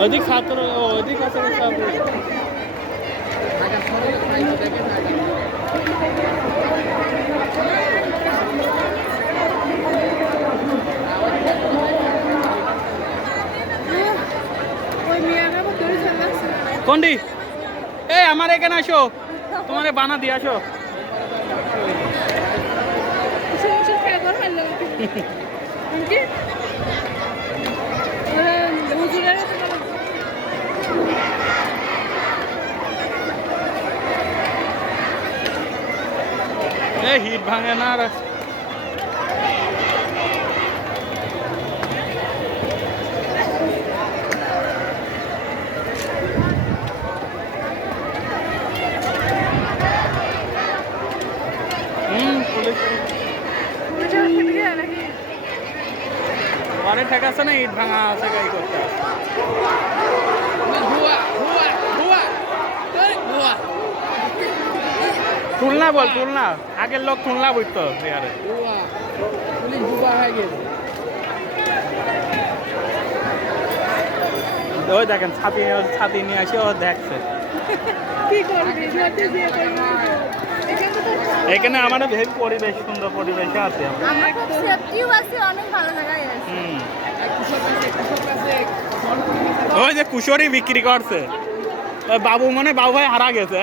ওইদিক ছাত্র ওইদিক আছে সব কোনটি এই আমার এখানে আসো তোমার বানা দিয়ে আসো হিট ভাঙে না আর পরে ঠেকা আছে না ইট ভাঙা আছে গাই করতে তুলনা বল তুলনা আগের লোক তুলনা বুঝতো বিহারে ওই দেখেন ছাতি ছাতি নিয়ে আসে ও দেখছে এখানে আমাদের ভেরি পরিবেশ সুন্দর পরিবেশ আছে ওই যে কুশরি বিক্রি করছে বাবু মনে বাবু ভাই হারা গেছে